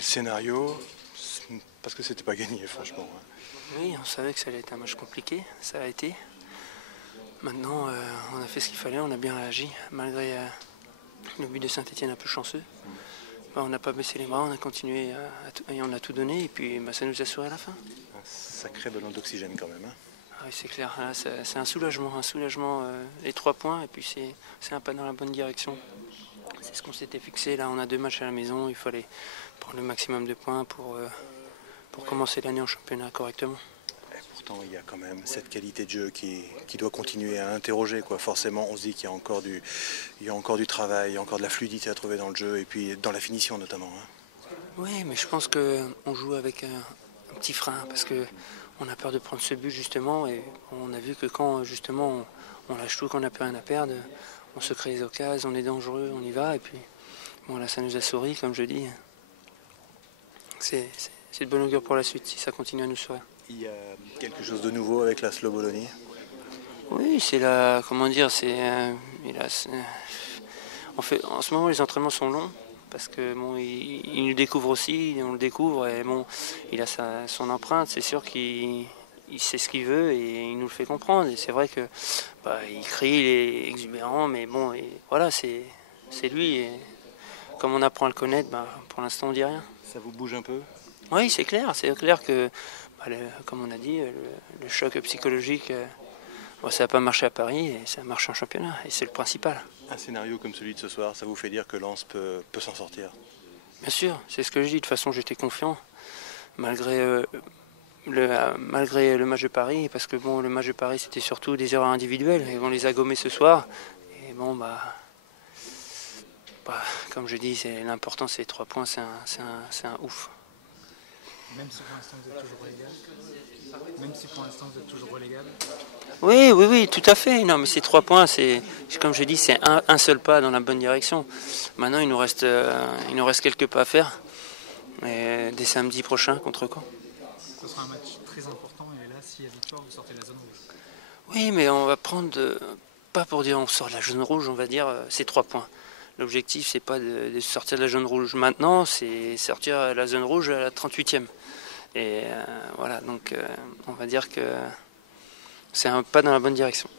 le scénario, parce que c'était pas gagné, franchement. Oui, on savait que ça allait être un match compliqué, ça a été. Maintenant, on a fait ce qu'il fallait, on a bien réagi, malgré le but de Saint-Etienne un peu chanceux. On n'a pas baissé les bras, on a continué et on a tout donné, et puis ça nous a souri à la fin. Un sacré ballon d'oxygène quand même. Ah oui, c'est clair, là, c'est un soulagement, les 3 points, et puis c'est un pas dans la bonne direction. C'est ce qu'on s'était fixé, là on a 2 matchs à la maison, il fallait prendre le maximum de points pour commencer l'année en championnat correctement. Et pourtant, il y a quand même cette qualité de jeu qui doit continuer à interroger, quoi. Forcément, on se dit qu'il y a encore du travail, il y a encore de la fluidité à trouver dans le jeu, et puis dans la finition notamment. Oui, mais je pense qu'on joue avec un petit frein, parce qu'on a peur de prendre ce but justement, et on a vu que quand justement on lâche tout, qu'on n'a plus rien à perdre, on se crée les occasions, on est dangereux, on y va, et puis bon là ça nous a souri, comme je dis. C'est de bonne augure pour la suite, si ça continue à nous sourire. Il y a quelque chose de nouveau avec la Slow Bologna. Oui, c'est la, comment dire, en ce moment les entraînements sont longs, parce que bon, il nous découvre aussi, on le découvre, et bon, il a son empreinte, c'est sûr qu'il sait ce qu'il veut et il nous le fait comprendre. Et c'est vrai que il crie, il est exubérant, mais bon, et voilà, c'est lui. Et comme on apprend à le connaître, pour l'instant on dit rien. Ça vous bouge un peu? Oui, c'est clair que, comme on a dit, le choc psychologique, ça n'a pas marché à Paris et ça marche en championnat, et c'est le principal. Un scénario comme celui de ce soir, ça vous fait dire que Lens peut s'en sortir? Bien sûr, c'est ce que je dis. De toute façon, j'étais confiant, malgré le match de Paris, parce que bon, le match de Paris, c'était surtout des erreurs individuelles, et on les a gommées ce soir. Et bon, comme je dis, l'important, c'est les 3 points, c'est un ouf. Même si pour l'instant vous êtes toujours relégable? Même si pour l'instant vous êtes toujours relégable? Oui, tout à fait. Non, mais ces 3 points, comme je dis, c'est un seul pas dans la bonne direction. Maintenant, il nous reste quelques pas à faire. Et dès samedi prochain contre Caen. Ce sera un match très important, et là, s'il y a victoire, vous sortez de la zone rouge. Oui, mais on va prendre, pas pour dire on sort de la zone rouge, on va dire c'est 3 points. L'objectif, c'est pas de sortir de la zone rouge maintenant, c'est sortir de la zone rouge à la 38e. Et voilà, donc on va dire que c'est un pas dans la bonne direction.